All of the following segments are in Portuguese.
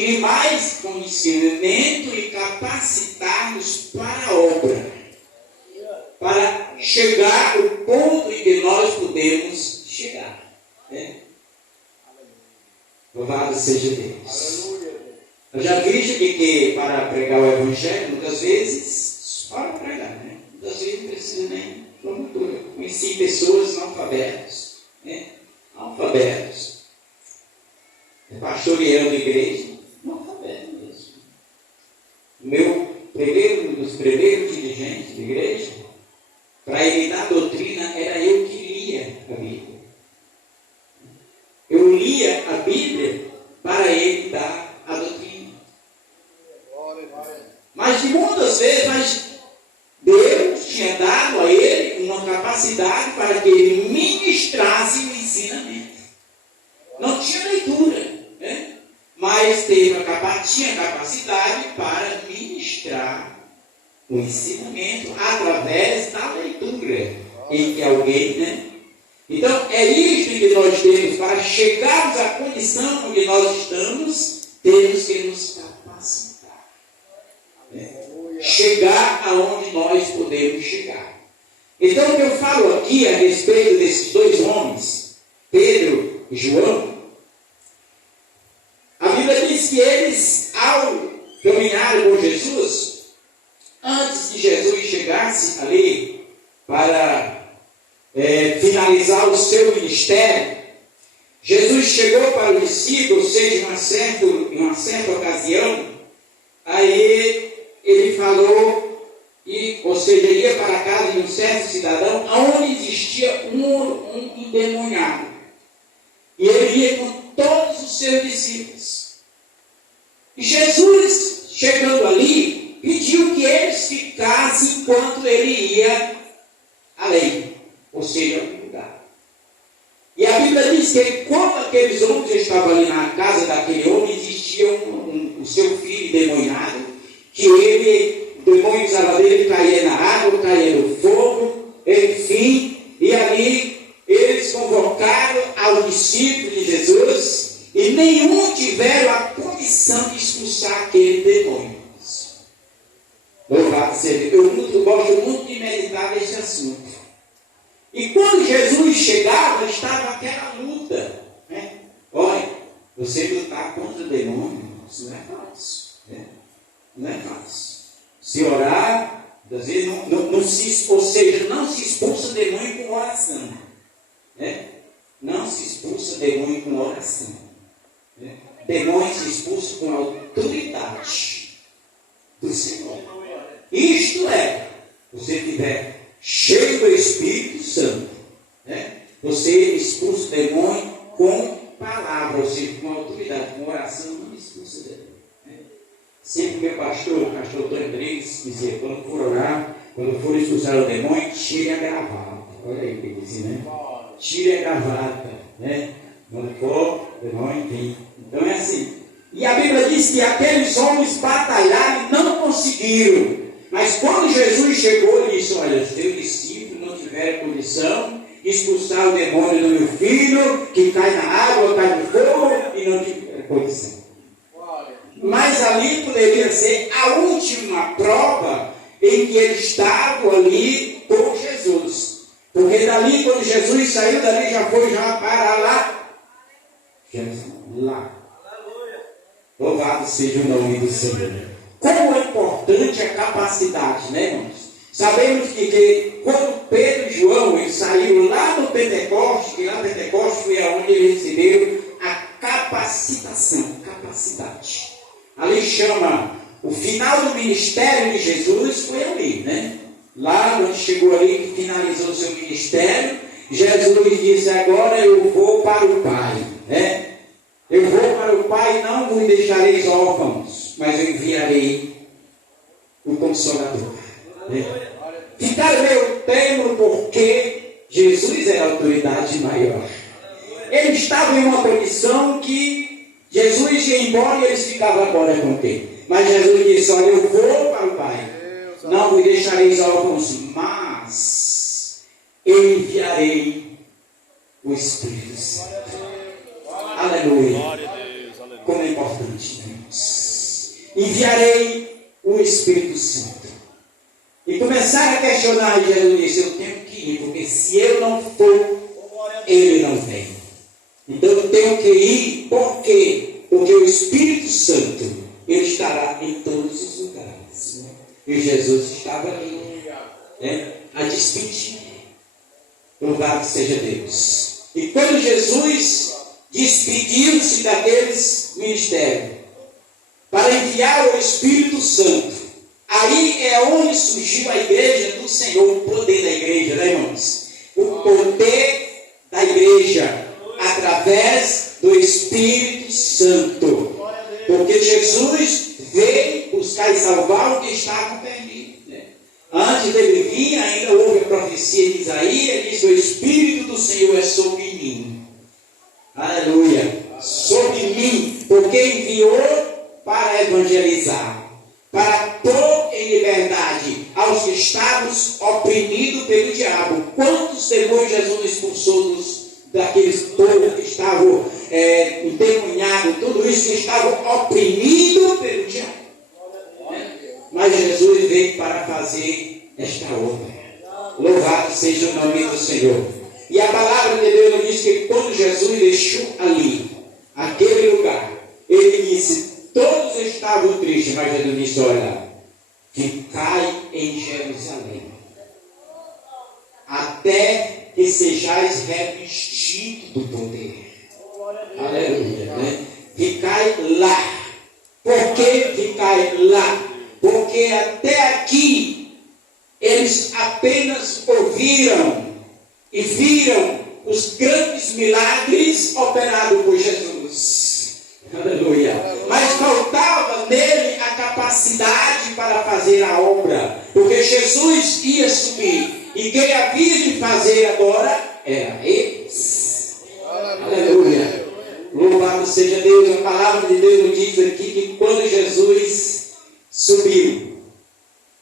adquirir mais conhecimento e capacitar-nos para a obra, para chegar ao ponto em que nós podemos chegar. Né? Louvado seja Deus. Eu já vejo que para pregar o Evangelho, muitas vezes, para pregar, né? Muitas vezes não precisa nem promotora. Conheci pessoas analfabetas, né? Analfabetos, pastoreando a igreja, analfabeto mesmo. Um dos primeiros dirigentes da igreja, para ele dar doutrina, era eu que lia a Bíblia. Eu lia a Bíblia para ele dar a doutrina. Mas de muitas vezes, Deus tinha dado a ele uma capacidade para que ele ministrasse o ensinamento. Não tinha leitura, né? Mas tinha capacidade para ministrar o ensinamento através da leitura em que alguém, né? Então, é isso que nós temos. Para chegarmos à condição onde nós estamos, temos que nos capacitar. Chegar aonde nós podemos chegar. Então, o que eu falo aqui a respeito desses dois homens, Pedro e João, a Bíblia diz que eles, ao caminharem com Jesus, antes que Jesus chegasse ali para finalizar o seu ministério, Jesus chegou para o discípulo, ou seja, em uma certa ocasião, aí ele falou, ou seja, ia para a casa de um certo cidadão, onde existia um endemoniado. E ele ia com todos os seus discípulos. E Jesus, chegando ali, pediu que eles ficassem enquanto ele ia além, ou seja, a algum lugar. E a Bíblia diz que quando aqueles homens estavam ali na casa daquele homem, existia o seu filho endemoniado, que o demônio usava dele, caía na água, caía no fogo, enfim, e ali eles convocaram aos discípulos de Jesus e nenhum tiveram a condição de expulsar aquele demônio. Louvado seja Deus. Eu gosto muito de meditar nesse assunto. E quando Jesus chegava, estava aquela luta, né? Olha, você lutar contra o demônio, isso não é fácil, né? Não é fácil. Se orar, às vezes não se expulsa o demônio com oração, né? Não se expulsa o demônio com oração, né? Demônio se expulsa com a autoridade do Senhor. Isto é, você estiver cheio do Espírito Santo, né? Você expulsa o demônio com palavra, ou seja, com autoridade, com oração, não expulsa o demônio. Sempre meu pastor Antônio Rodrigues, dizia, quando for orar, quando for expulsar o demônio, tire a gravata. Olha aí o que ele dizia, né? Tire a gravata, né? Quando for, o demônio vem. Então é assim. E a Bíblia diz que aqueles homens batalharam e não conseguiram. Mas quando Jesus chegou, ele disse, olha, os teus discípulos não tiveram condição de expulsar o demônio do meu filho, que cai na água, cai no fogo, e não tiveram condição. Mas ali poderia ser a última prova em que eles estavam ali por Jesus. Porque dali, quando Jesus saiu dali, já foi para lá. Lá. Louvado seja o nome do Senhor. Como é importante a capacidade, né, irmãos? Sabemos que quando Pedro e João eles saíram lá do Pentecoste, que lá no Pentecoste foi onde eles receberam a capacitação, capacidade. Ali chama, o final do ministério de Jesus foi ali, né? Lá, quando chegou ali, que finalizou o seu ministério, Jesus disse, agora eu vou para o Pai, né? Eu vou para o Pai, não vos deixareis órfãos, mas eu enviarei o Consolador. Né? Ficaram meio termo porque Jesus era a autoridade maior. Ele estava em uma condição que Jesus ia embora e eles ficavam agora com quem? Mas Jesus disse, olha, eu vou para o Pai, não vos deixareis órfãos, mas eu enviarei o Espírito Santo. Aleluia. Como é importante, irmãos. enviarei o Espírito Santo. E começaram a questionar Jesus disse, eu tenho que ir, porque se eu não for, ele não vem. Então eu tenho que ir, por quê? Porque o Espírito Santo, ele estará em todos os lugares. E Jesus estava ali, a despedir. Louvado seja Deus. E quando Jesus despediu-se daqueles ministérios, para enviar o Espírito Santo, aí é onde surgiu a igreja do Senhor, o poder da igreja, né, irmãos? O poder da igreja, através do Espírito Santo. Porque Jesus veio buscar e salvar o que estava perdido. Né? Antes dele vir, ainda houve a profecia de Isaías, diz: o Espírito do Senhor é sobre mim. Aleluia! Sobre mim, porque enviou para evangelizar, para pôr em liberdade aos que estavam oprimidos pelo diabo. Quantos demônios Jesus expulsou daqueles povos que estavam endemoniados, tudo isso que estavam oprimidos pelo diabo. Mas Jesus veio para fazer esta obra. Louvado seja o nome do Senhor. E a palavra de Deus nos diz que quando Jesus deixou ali, aquele lugar, ele disse, todos estavam tristes, mas Jesus disse, olha, ficai em Jerusalém, até que sejais revestidos do poder. Aleluia, né? Ficai lá. Por que ficai lá? Porque até aqui eles apenas ouviram e viram os grandes milagres operados por Jesus. Aleluia. Mas faltava nele a capacidade para fazer a obra, porque Jesus ia subir e quem havia de fazer agora era eles. Aleluia. Louvado seja Deus. A palavra de Deus nos diz aqui que quando Jesus subiu,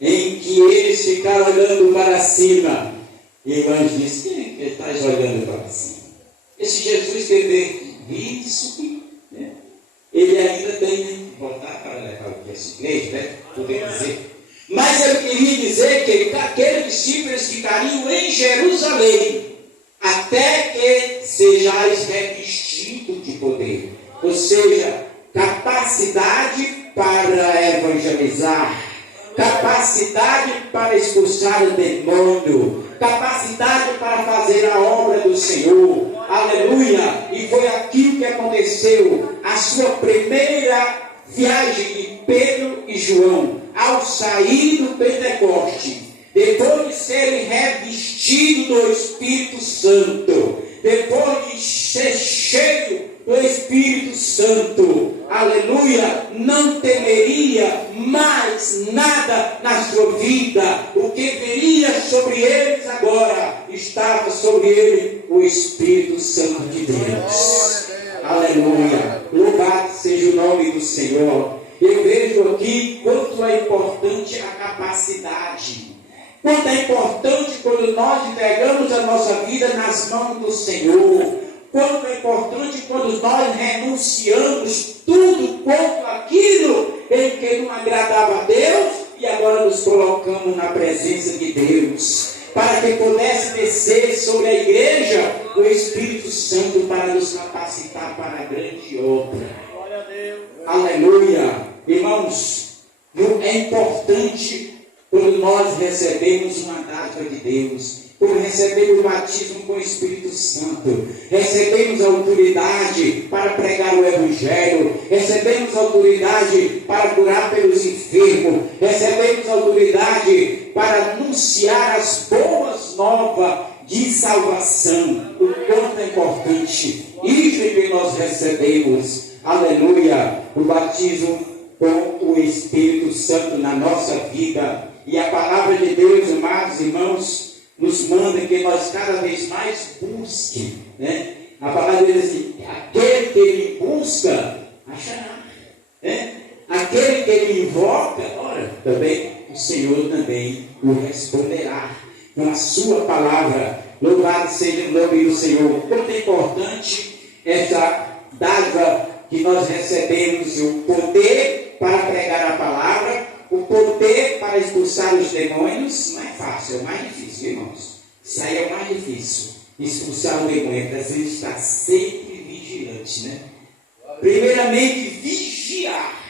em que eles ficaram olhando para cima, e o anjo disse, quem é que está olhando para cima? Esse Jesus teve vir e subir, né? Ele ainda tem que voltar para levar essa igreja, né? Poder dizer. Mas eu queria dizer que aqueles discípulos ficariam em Jerusalém, até que sejais revestidos de poder. Ou seja, capacidade para evangelizar, capacidade para expulsar o demônio, capacidade para fazer a obra do Senhor. Aleluia! E foi aquilo que aconteceu. A sua primeira viagem de Pedro e João, ao sair do Pentecoste, depois de serem revestidos do Espírito Santo, depois de ser cheio do Espírito Santo, aleluia, não temeria mais nada na sua vida. O que viria sobre eles agora, estava sobre ele o Espírito Santo de Deus. Aleluia, louvado seja o nome do Senhor. Eu vejo aqui quanto é importante a capacidade. Quanto é importante quando nós entregamos a nossa vida nas mãos do Senhor. Quanto é importante quando nós renunciamos tudo quanto aquilo em que não agradava a Deus e agora nos colocamos na presença de Deus. Para que pudesse descer sobre a igreja o Espírito Santo para nos capacitar para a grande obra. Glória a Deus. Aleluia. Irmãos, é importante quando nós recebemos uma dádiva de Deus, quando recebemos o batismo com o Espírito Santo, recebemos a autoridade para pregar o Evangelho, recebemos a autoridade para curar pelos enfermos, recebemos a autoridade para anunciar as boas novas de salvação. O quanto é importante isso que nós recebemos, aleluia, o batismo com o Espírito Santo na nossa vida. E a palavra de Deus, amados irmãos, nos manda que nós cada vez mais busquem, né? A palavra diz assim, aquele que ele busca, achará, né? Aquele que ele invoca, ora, também o Senhor também o responderá com a sua palavra. Louvado seja o nome do Senhor. Quanto é importante essa dádiva que nós recebemos, o poder para pregar a palavra, o poder para expulsar os demônios. Não é fácil, é o mais difícil, irmãos. Isso aí é o mais difícil. Expulsar o demônio, para você estar sempre vigilante, né? Primeiramente, vigiar,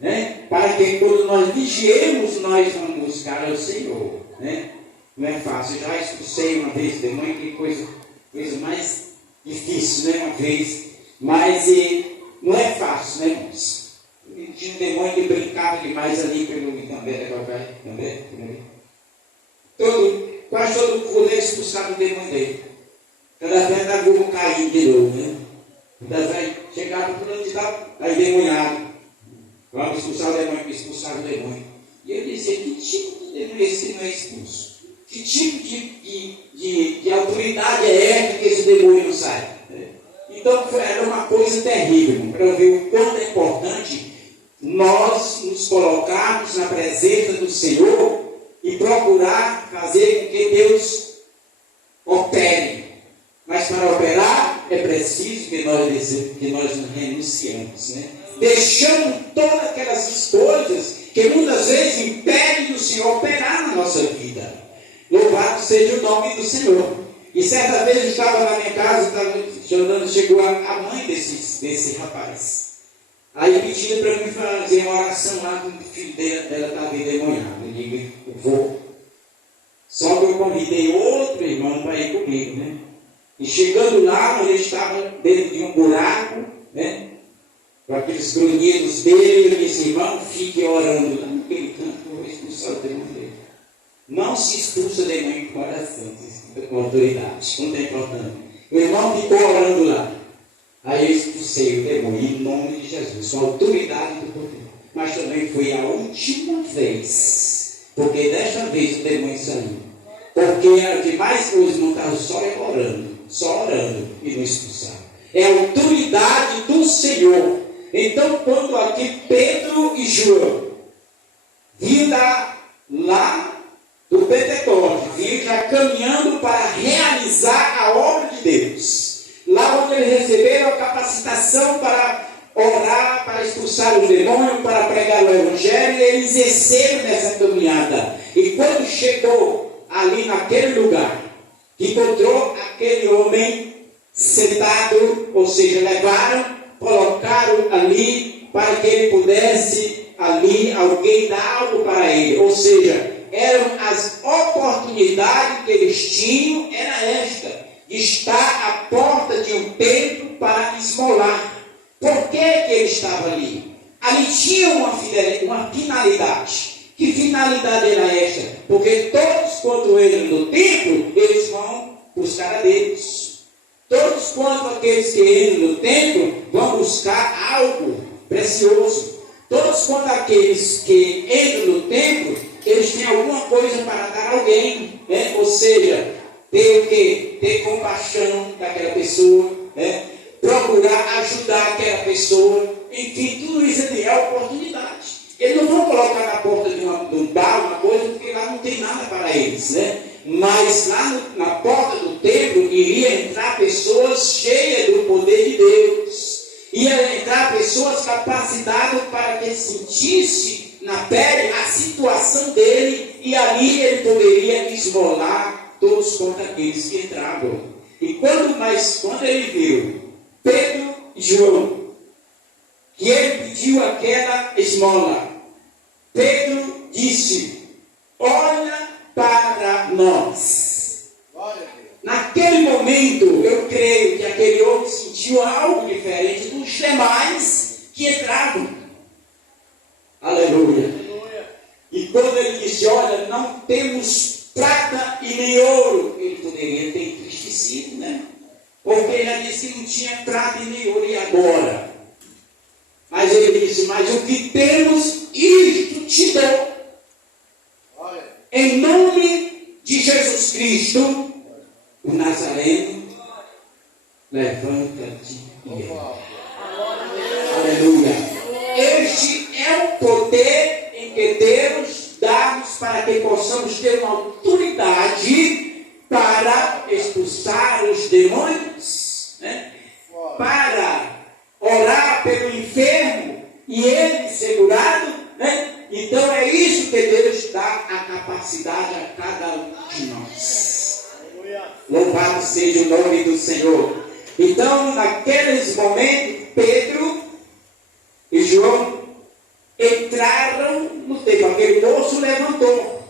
né? Para que quando nós vigiemos, nós vamos buscar ao Senhor, né? Não é fácil. Eu já expulsei uma vez o demônio, que coisa mais difícil, né? Uma vez, mas não é fácil, né, irmãos? Tinha um demônio que brincava demais ali pelo Itambé, quase todo o poder expulsava o demônio dele. Cada vez dava um cair de novo, né? Cada vez chegava por onde estava, aí demoniado. Vamos expulsar o demônio, expulsar o demônio. E eu dizia, que tipo de demônio é esse que não é expulso? Que tipo de autoridade é essa que esse demônio não sai? Então era uma coisa terrível, para ver o quanto é importante nós nos colocarmos na presença do Senhor e procurar fazer com que Deus opere. Mas para operar é preciso que nós renunciamos, né? Deixando todas aquelas coisas que muitas vezes impedem do Senhor operar na nossa vida. Louvado seja o nome do Senhor. E certa vez eu estava na minha casa, chegou a mãe desse rapaz. Aí pediram para mim fazer uma oração lá, com o filho dela estava endemoniado. Eu digo, eu vou. Só que eu convidei outro irmão para ir comigo, né? E chegando lá, ele estava dentro de um buraco, né? Com aqueles grunhidos dele, eu disse, irmão, fique orando lá naquele canto, eu vou expulsar o demônio dele. Não se expulsa o demônio em coração, com autoridade, não tem importância. O irmão ficou orando lá. Aí eu expulsei o demônio em nome de Jesus, com a autoridade do poder. Mas também foi a última vez, porque desta vez o demônio saiu. Porque era de mais coisas, não estava só orando e não expulsava. É a autoridade do Senhor. Então, quando aqui Pedro e João viram lá do Pentecostes, viram já caminhando para realizar a obra de Deus. Lá onde eles receberam a capacitação para orar, para expulsar os demônios, para pregar o Evangelho, eles exerceram nessa caminhada. E quando chegou ali naquele lugar, encontrou aquele homem sentado, ou seja, levaram, colocaram ali para que ele pudesse ali, alguém dar algo para ele. Ou seja, eram as oportunidades que eles tinham, era esta, de estar à porta de um templo para esmolar. Por que ele estava ali? Ali tinha uma finalidade. Que finalidade era esta? Porque todos quando entram no templo, eles vão buscar a Deus. Todos quanto aqueles que entram no templo vão buscar algo precioso. Todos quanto aqueles que entram no templo, eles têm alguma coisa para dar a alguém, né? Ou seja, ter o quê? Ter compaixão daquela pessoa, né? Procurar ajudar aquela pessoa. Enfim, tudo isso é oportunidade. Eles não vão colocar na porta de um bar, uma coisa, porque lá não tem nada para eles, né? Mas lá na porta do templo iria entrar pessoas cheias do poder de Deus. Ia entrar pessoas capacitadas para que sentisse na pele a situação dele, e ali ele poderia esmolar todos contra aqueles que entravam. E quando ele viu Pedro e João, que ele pediu aquela esmola, Pedro disse, olha para nós. Naquele momento, eu creio que aquele homem sentiu algo diferente dos demais que entravam. Aleluia. E quando ele disse, olha, não temos prata e nem ouro, ele poderia ter entristecido, né? Porque ele já disse que não tinha prata e nem ouro, e agora? Mas ele disse, mas o que temos, isto te dou. Em nome de Jesus Cristo, o Nazareno, levanta-te e anda. Aleluia. Este é o poder em que Deus dá-nos para que possamos ter uma autoridade para expulsar os demônios, né? Para orar pelo enfermo e ele segurado, né? Então é isso que Deus dá a capacidade a cada um de nós. Louvado seja o nome do Senhor. Então, naqueles momentos, Pedro e João entraram no templo. Aquele moço levantou.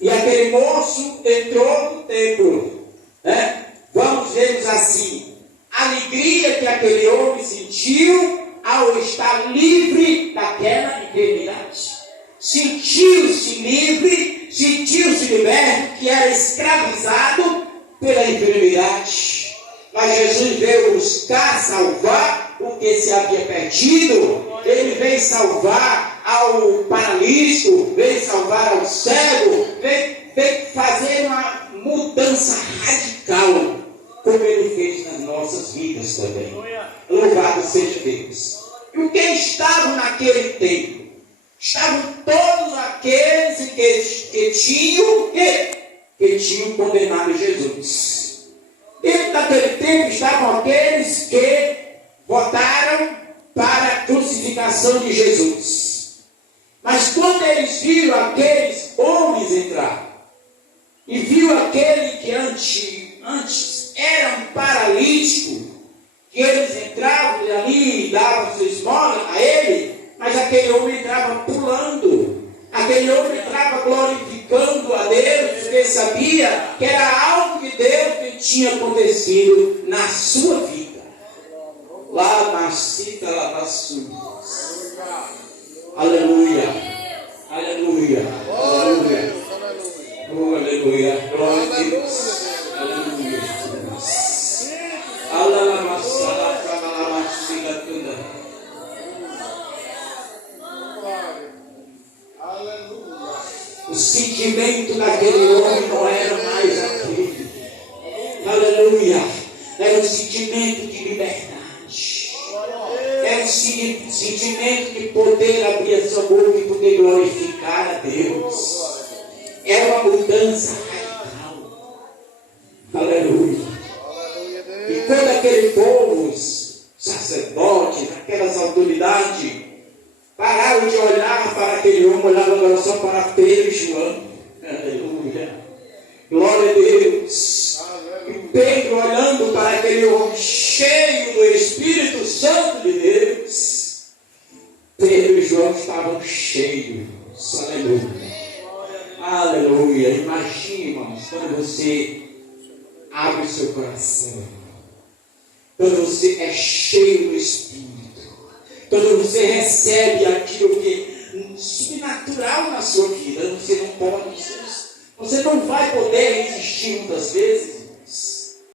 E aquele moço entrou no templo. Né? Vamos ver assim. A alegria que aquele homem sentiu ao estar livre daquela enfermidade. Sentiu-se livre, sentiu-se liberto, que era escravizado pela enfermidade. Mas Jesus veio buscar, salvar o que se havia perdido. Ele veio salvar ao paralítico, veio salvar ao cego, veio fazer uma mudança radical, como Ele fez nas nossas vidas também. Louvado seja Deus. E o que estavam naquele tempo? Estavam todos aqueles que tinham condenado Jesus. Dentro daquele tempo estavam aqueles que votaram para a crucificação de Jesus. Mas quando eles viram aqueles homens entrar, e viu aquele que antes era um paralítico, que eles entravam ali e davam sua esmola a ele, mas aquele homem entrava pulando, aquele homem entrava glorificando a Deus, porque sabia que era algo de Deus que tinha acontecido na sua vida. Lá na cita, lá na sua. Aleluia. Aleluia. Aleluia. Oh, aleluia. Glória a Deus. Aleluia. O sentimento daquele homem não era mais aquele. Aleluia. Era um sentimento de liberdade. Era um sentimento de poder abrir a sua boca e poder glorificar a Deus. Era uma mudança radical. Aleluia. E quando aquele povo, os sacerdotes, aquelas autoridades, pararam de olhar para aquele homem, olhavam agora só para Pedro e João. Aleluia. Glória a Deus. E Pedro olhando para aquele homem cheio do Espírito Santo de Deus. Pedro e João estavam cheios. Aleluia. Aleluia. Imagine, irmãos, quando você abre o seu coração, quando você é cheio do Espírito, quando você recebe aquilo que é subnatural na sua vida, você não vai poder resistir muitas vezes